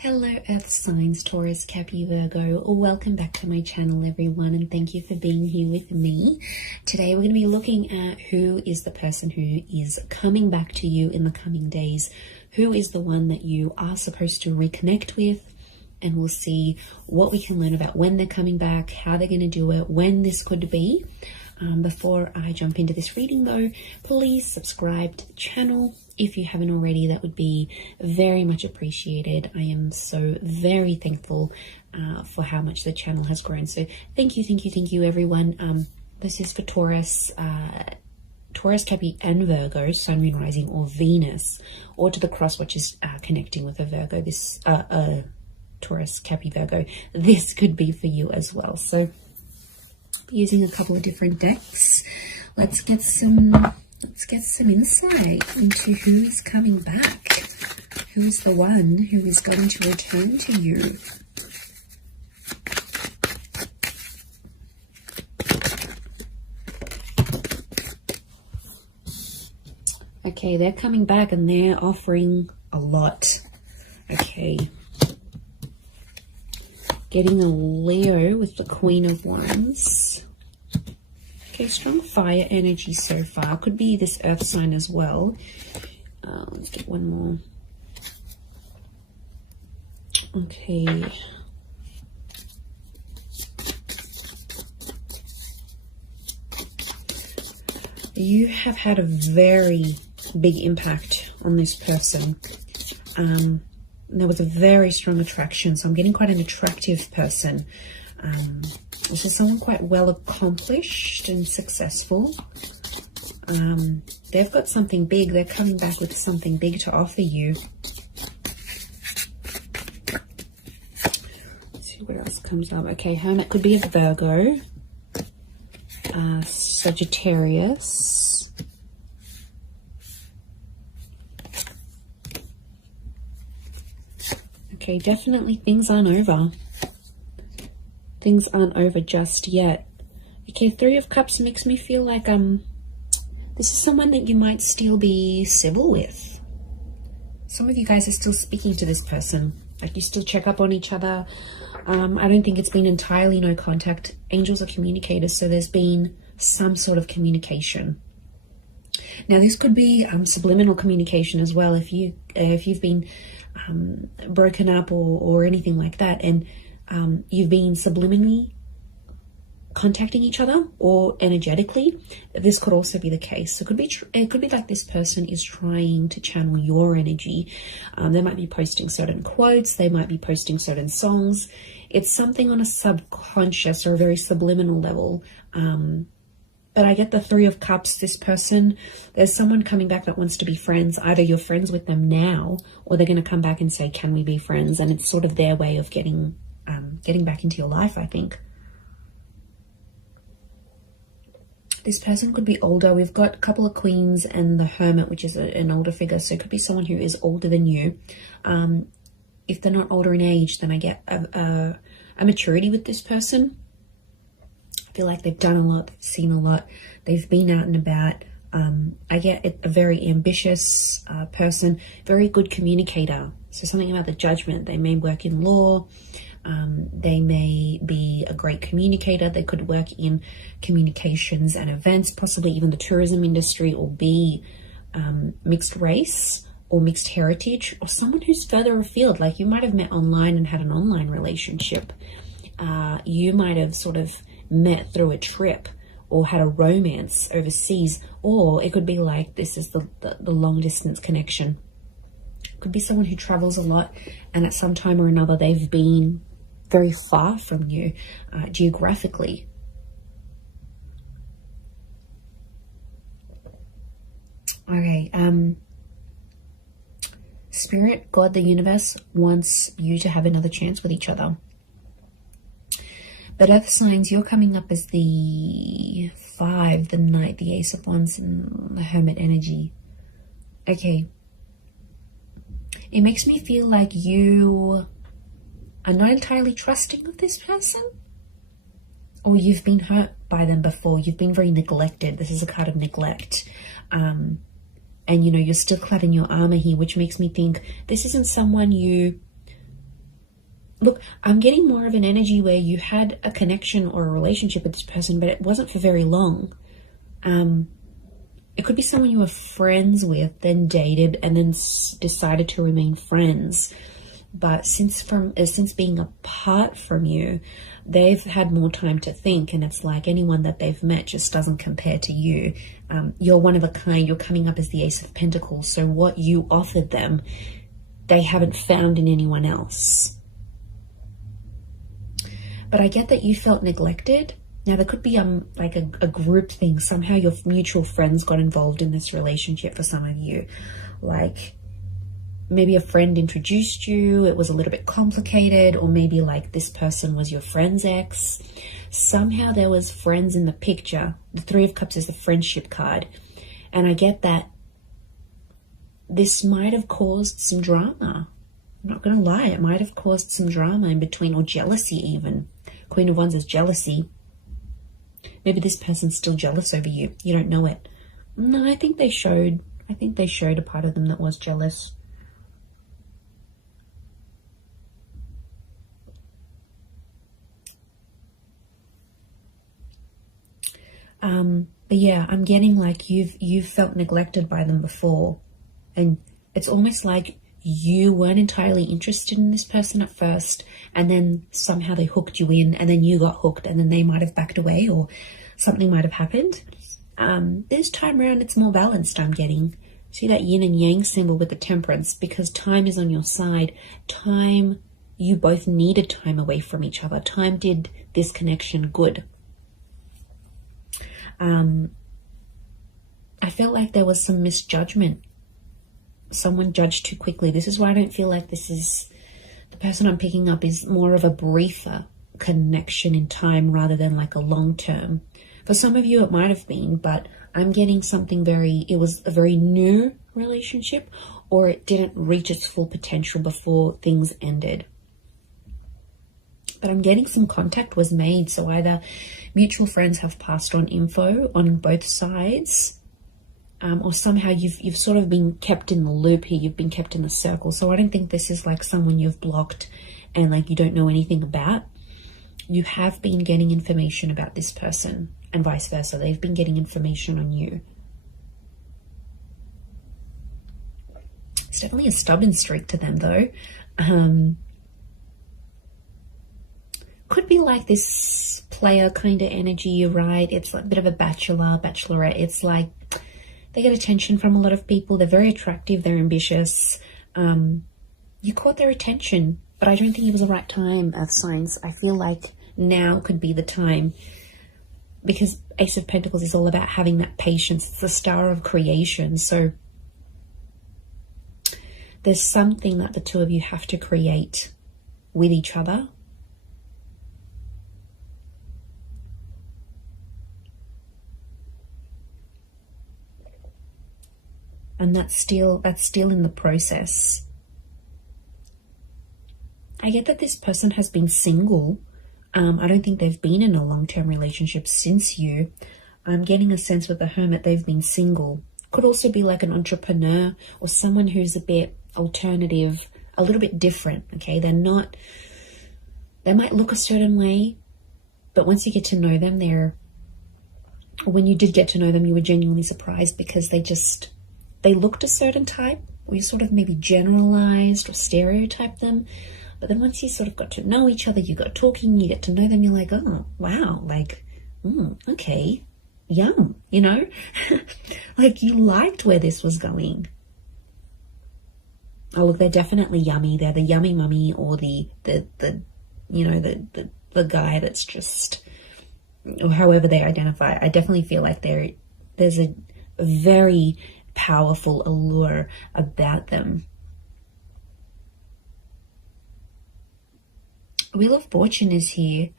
Hello Earth signs, Taurus, Cappy, Virgo. Welcome back to my channel everyone, and thank you for being here with me. Today we're going to be looking at who is the person who is coming back to you in the coming days. Who is the one that you are supposed to reconnect with, and we'll see what we can learn about when they're coming back, how they're going to do it, when this could be. Before I jump into this reading though, please subscribe to the channel if you haven't already. That would be very much appreciated. I am so very thankful for how much the channel has grown. So thank you everyone. This is for Taurus, Cappy and Virgo, Sun, Moon, Rising, or Venus, or to the cross, which is connecting with a Virgo. This Taurus, Cappy, Virgo. This could be for you as well. So using a couple of different decks, let's get some insight into who is coming back. Who is the one who is going to return to you? Okay, they're coming back and they're offering a lot. Okay. Getting a Leo with the Queen of Wands. Okay, strong fire energy so far. Could be this earth sign as well. Let's get one more. Okay. You have had a very big impact on this person. There was a very strong attraction, so I'm getting quite an attractive person. This is someone quite well accomplished and successful. They've got something big. They're coming back with something big to offer you. Let's see what else comes up. Okay, Hermit could be a Virgo, Sagittarius. Okay, definitely things aren't over. Things aren't over just yet. Okay, Three of Cups makes me feel like this is someone that you might still be civil with. Some of you guys are still speaking to this person. Like, you still check up on each other. I don't think it's been entirely no contact. Angels are communicators, so there's been some sort of communication. Now, this could be subliminal communication as well. If you've been broken up or anything like that, and you've been subliminally contacting each other or energetically, this could also be the case. So it could be like this person is trying to channel your energy. They might be posting certain quotes, they might be posting certain songs. It's something on a subconscious or a very subliminal level. But I get the Three of Cups. This person, there's someone coming back that wants to be friends. Either you're friends with them now, or they're going to come back and say, can we be friends? And it's sort of their way of getting back into your life, I think. This person could be older. We've got a couple of Queens and the Hermit, which is an older figure. So it could be someone who is older than you. If they're not older in age, then I get a maturity with this person. Feel like they've done a lot, they've seen a lot, they've been out and about. I get a very ambitious person, very good communicator. So something about the Judgment. They may work in law, they may be a great communicator, they could work in communications and events, possibly even the tourism industry, or be mixed race or mixed heritage, or someone who's further afield. Like, you might have met online and had an online relationship. You might have sort of met through a trip or had a romance overseas, or it could be like this is the long distance connection. It could be someone who travels a lot, and at some time or another they've been very far from you geographically. Okay, Spirit, God, the universe wants you to have another chance with each other. But Earth signs, you're coming up as the 5, the Knight, the Ace of Wands, and the Hermit energy. Okay. It makes me feel like you are not entirely trusting of this person. Or you've been hurt by them before. You've been very neglected. This is a card of neglect. And, you know, you're still clad in your armor here, which makes me think this isn't someone you Look, I'm getting more of an energy where you had a connection or a relationship with this person, but it wasn't for very long. It could be someone you were friends with, then dated, and then decided to remain friends. But since being apart from you, they've had more time to think, and it's like anyone that they've met just doesn't compare to you. You're one of a kind. You're coming up as the Ace of Pentacles, so what you offered them, they haven't found in anyone else. But I get that you felt neglected. Now, there could be like a group thing. Somehow your mutual friends got involved in this relationship for some of you. Like, maybe a friend introduced you, it was a little bit complicated, or maybe like this person was your friend's ex. Somehow there was friends in the picture. The Three of Cups is the friendship card. And I get that this might have caused some drama. I'm not going to lie, it might have caused some drama in between, or jealousy even. Queen of Wands is jealousy. Maybe this person's still jealous over you. You don't know it. No, I think they showed a part of them that was jealous. But yeah, I'm getting like you've felt neglected by them before, and it's almost like you weren't entirely interested in this person at first, and then somehow they hooked you in, and then you got hooked, and then they might have backed away, or something might have happened. This time around it's more balanced, I'm getting. See that yin and yang symbol with the Temperance, because time is on your side. Time, you both needed time away from each other. Time did this connection good. I felt like there was some misjudgment. Someone judged too quickly. This is why I don't feel like this is, the person I'm picking up is more of a briefer connection in time rather than like a long term. For some of you it might have been, but I'm getting something it was a very new relationship, or it didn't reach its full potential before things ended. But I'm getting some contact was made, so either mutual friends have passed on info on both sides, or somehow you've sort of been kept in the loop here, you've been kept in the circle. So I don't think this is like someone you've blocked and like you don't know anything about. You have been getting information about this person, and vice versa. They've been getting information on you. It's definitely a stubborn streak to them though. Could be like this player kind of energy, right? It's like a bit of a bachelorette. It's like they get attention from a lot of people. They're very attractive. They're ambitious. You caught their attention, but I don't think it was the right time, Earth signs. I feel like now could be the time, because Ace of Pentacles is all about having that patience. It's the star of creation. So there's something that the two of you have to create with each other. And that's still in the process. I get that this person has been single. I don't think they've been in a long-term relationship since you. I'm getting a sense with the Hermit they've been single. Could also be like an entrepreneur or someone who's a bit alternative, a little bit different, okay? They might look a certain way, but once you get to know them, when you did get to know them, you were genuinely surprised because they looked a certain type, or you sort of maybe generalized or stereotyped them. But then once you sort of got to know each other, you got talking, you get to know them, you're like, oh, wow, like, okay, yum, you know? Like you liked where this was going. Oh, look, they're definitely yummy. They're the yummy mummy, or the guy that's just, or however they identify. I definitely feel like there's a very powerful allure about them. Wheel of Fortune is here.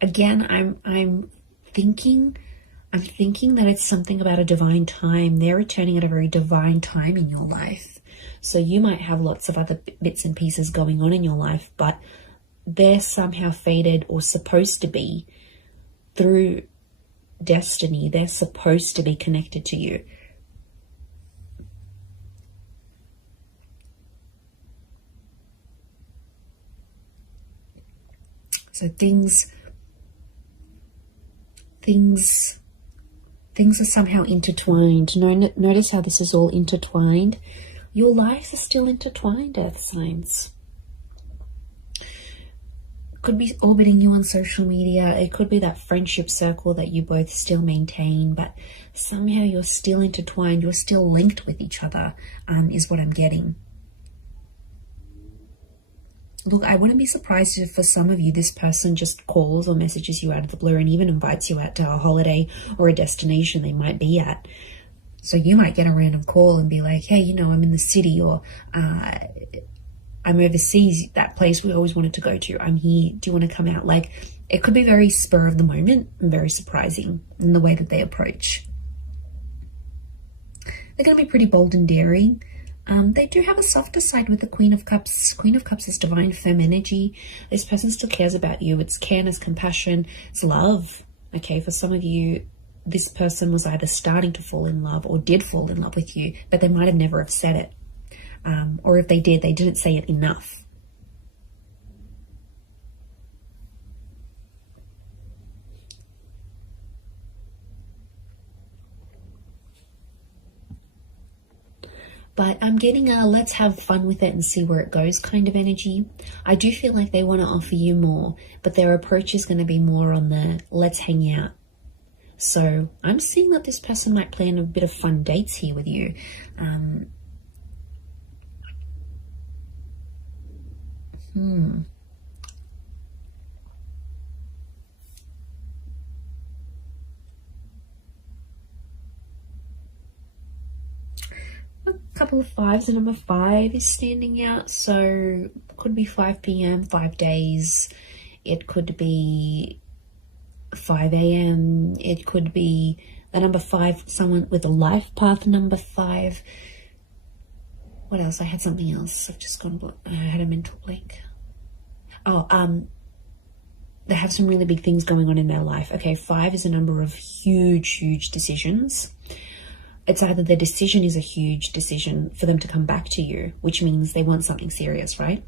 Again, I'm thinking that it's something about a divine time. They're returning at a very divine time in your life. So you might have lots of other bits and pieces going on in your life, but they're somehow fated or supposed to be through destiny. They're supposed to be connected to you. So things are somehow intertwined. Notice how this is all intertwined. Your lives are still intertwined, Earth signs. Could be orbiting you on social media. It could be that friendship circle that you both still maintain, but somehow you're still intertwined. You're still linked with each other, is what I'm getting. Look, I wouldn't be surprised if for some of you, this person just calls or messages you out of the blue and even invites you out to a holiday or a destination they might be at. So you might get a random call and be like, hey, you know, I'm in the city, or I'm overseas, that place we always wanted to go to. I'm here. Do you want to come out? Like, it could be very spur of the moment and very surprising in the way that they approach. They're going to be pretty bold and daring. They do have a softer side with the Queen of Cups. Queen of Cups is divine femme energy. This person still cares about you. It's care, it's compassion, it's love. Okay, for some of you, this person was either starting to fall in love or did fall in love with you, but they might have never have said it. Or if they did, they didn't say it enough. But I'm getting a let's have fun with it and see where it goes kind of energy. I do feel like they want to offer you more, but their approach is going to be more on the let's hang out. So I'm seeing that this person might plan a bit of fun dates here with you. A couple of fives, and number 5 is standing out. So could be 5 p.m, 5 days. It could be 5 a.m. It could be the number 5, someone with a life path number 5. What else? I had something else. I've just gone, I had a mental blank. They have some really big things going on in their life. Okay, 5 is a number of huge decisions. It's either their decision is a huge decision for them to come back to you, which means they want something serious, right?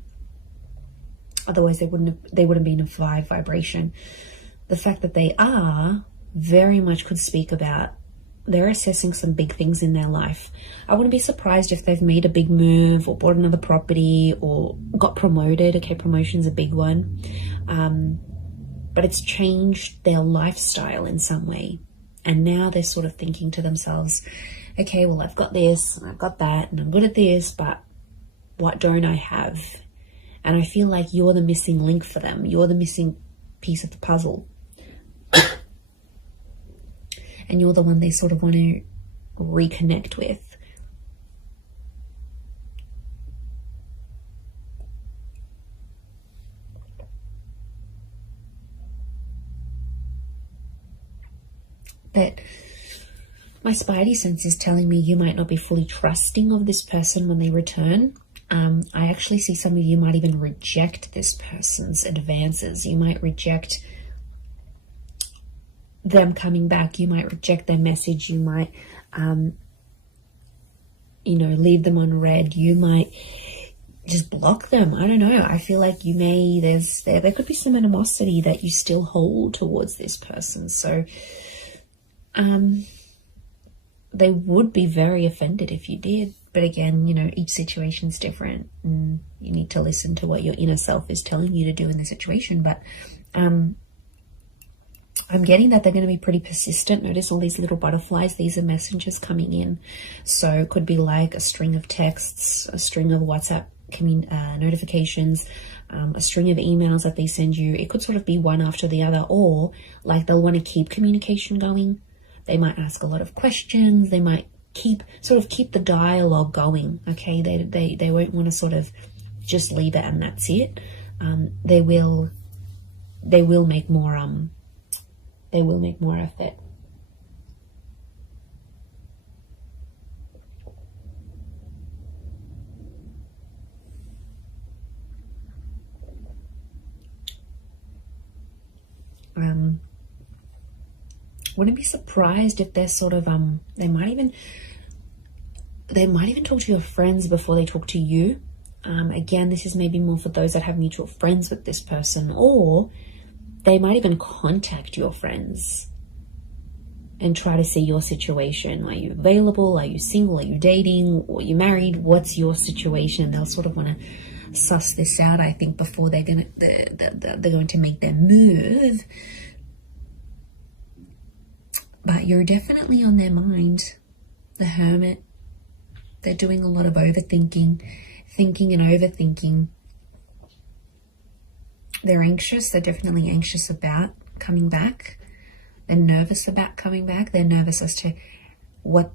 Otherwise they wouldn't be in a 5 vibration. The fact that they are very much could speak about they're assessing some big things in their life. I wouldn't be surprised if they've made a big move or bought another property or got promoted. Okay, promotion's a big one. But it's changed their lifestyle in some way. And now they're sort of thinking to themselves, okay, well, I've got this and I've got that and I'm good at this, but what don't I have? And I feel like you're the missing link for them. You're the missing piece of the puzzle. And you're the one they sort of want to reconnect with. That my spidey sense is telling me you might not be fully trusting of this person when they return. I actually see some of you might even reject this person's advances. You might reject them coming back. You might reject their message. You might, leave them on red. You might just block them. I don't know. I feel like you may, there could be some animosity that you still hold towards this person. So, they would be very offended if you did. But again, each situation's different and you need to listen to what your inner self is telling you to do in the situation. But I'm getting that they're going to be pretty persistent. Notice all these little butterflies. These are messengers coming in. So it could be like a string of texts, a string of WhatsApp notifications, a string of emails that they send you. It could sort of be one after the other, or like they'll want to keep communication going. They might ask a lot of questions. They might keep the dialogue going. Okay, they won't want to sort of just leave it and that's it. They will make more effort. Wouldn't be surprised if they're sort of they might even talk to your friends before they talk to you. Again, this is maybe more for those that have mutual friends with this person, or They might even contact your friends and try to see your situation. Are you available? Are you single? Are you dating? Or are you married? What's your situation? They'll sort of want to suss this out, I think, before they're going to make their move. But you're definitely on their mind. The Hermit. They're doing a lot of overthinking, thinking and overthinking. They're anxious. They're definitely anxious about coming back. They're nervous about coming back. They're nervous as to what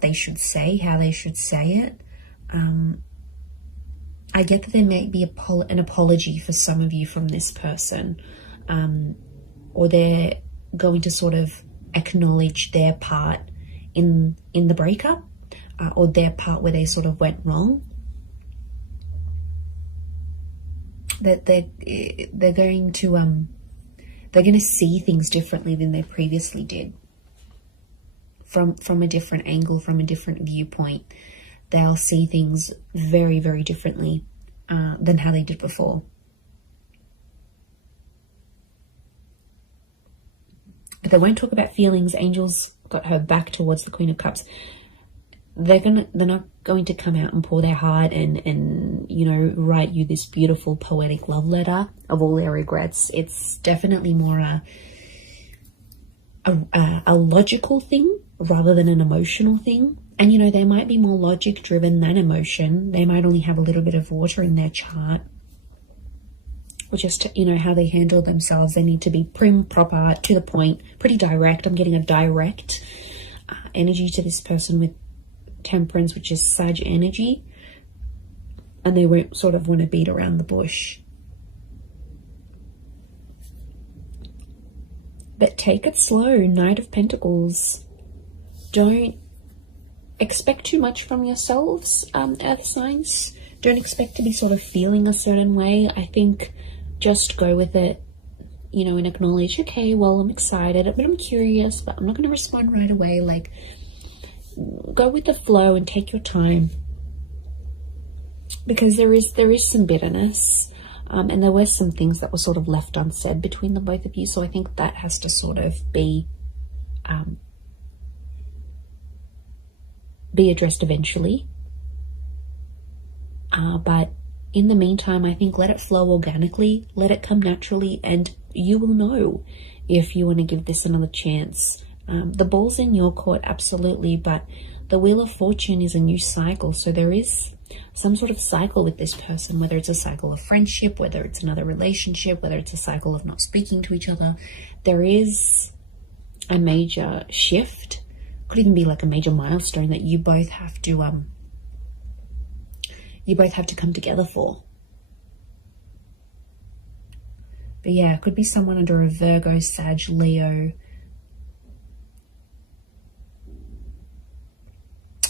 they should say, how they should say it. I get that there may be an apology for some of you from this person, or they're going to sort of acknowledge their part in the breakup, or their part where they sort of went wrong. That they're going to see things differently than they previously did. From a different angle, from a different viewpoint. They'll see things very, very differently than how they did before. But they won't talk about feelings. Angels got her back towards the Queen of Cups. They're not going to come out and pour their heart and write you this beautiful poetic love letter of all their regrets. It's definitely more a logical thing rather than an emotional thing. And they might be more logic driven than emotion. They might only have a little bit of water in their chart, or just how they handle themselves. They need to be prim, proper, to the point, pretty direct. I'm getting a direct energy to this person with Temperance, which is Sag energy, and they won't sort of want to beat around the bush. But take it slow. Knight of Pentacles. Don't expect too much from yourselves, Earth signs. Don't expect to be sort of feeling a certain way. I think just go with it, and acknowledge, okay, well, I'm excited, but I'm curious, but I'm not going to respond right away. Like, go with the flow and take your time, because there is some bitterness, and there were some things that were sort of left unsaid between the both of you. So I think that has to sort of be addressed eventually. But in the meantime, I think let it flow organically, let it come naturally, and you will know if you want to give this another chance. The ball's in your court, absolutely, but the Wheel of Fortune is a new cycle. So there is some sort of cycle with this person, whether it's a cycle of friendship, whether it's another relationship, whether it's a cycle of not speaking to each other. There is a major shift, could even be like a major milestone that you both have to come together for. But yeah, it could be someone under a Virgo, Sag, Leo.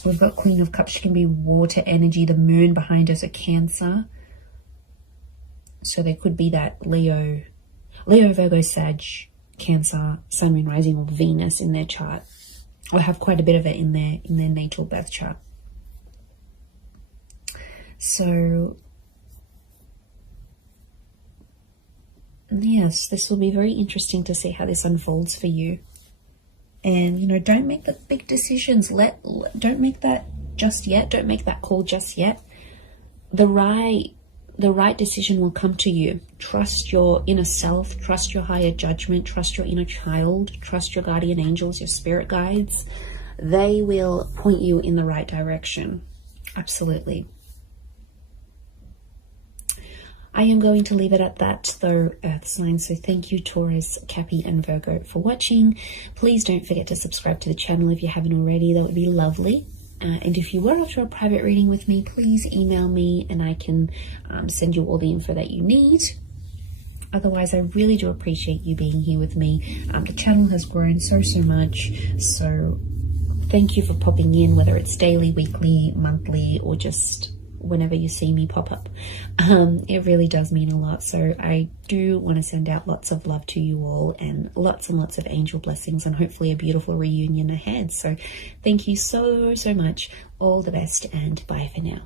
We've got Queen of Cups. She can be water energy. The moon behind us, a Cancer. So there could be that Leo, Virgo, Sag, Cancer, Sun, Moon, Rising, or Venus in their chart, or have quite a bit of it in their natal birth chart. So yes, this will be very interesting to see how this unfolds for you. And don't make the big decisions. Don't make that just yet. Don't make that call just yet. The right decision will come to you. Trust your inner self. Trust your higher judgment. Trust your inner child. Trust your guardian angels, your spirit guides. They will point you in the right direction. Absolutely. I am going to leave it at that, though, Earth signs. So thank you, Taurus, Cappy, and Virgo, for watching. Please don't forget to subscribe to the channel if you haven't already. That would be lovely. And if you were after a private reading with me, please email me and I can send you all the info that you need. Otherwise, I really do appreciate you being here with me. The channel has grown so much. So thank you for popping in, whether it's daily, weekly, monthly, or just whenever you see me pop up. It really does mean a lot. So I do want to send out lots of love to you all, and lots of angel blessings, and hopefully a beautiful reunion ahead. So thank you so much. All the best, and bye for now.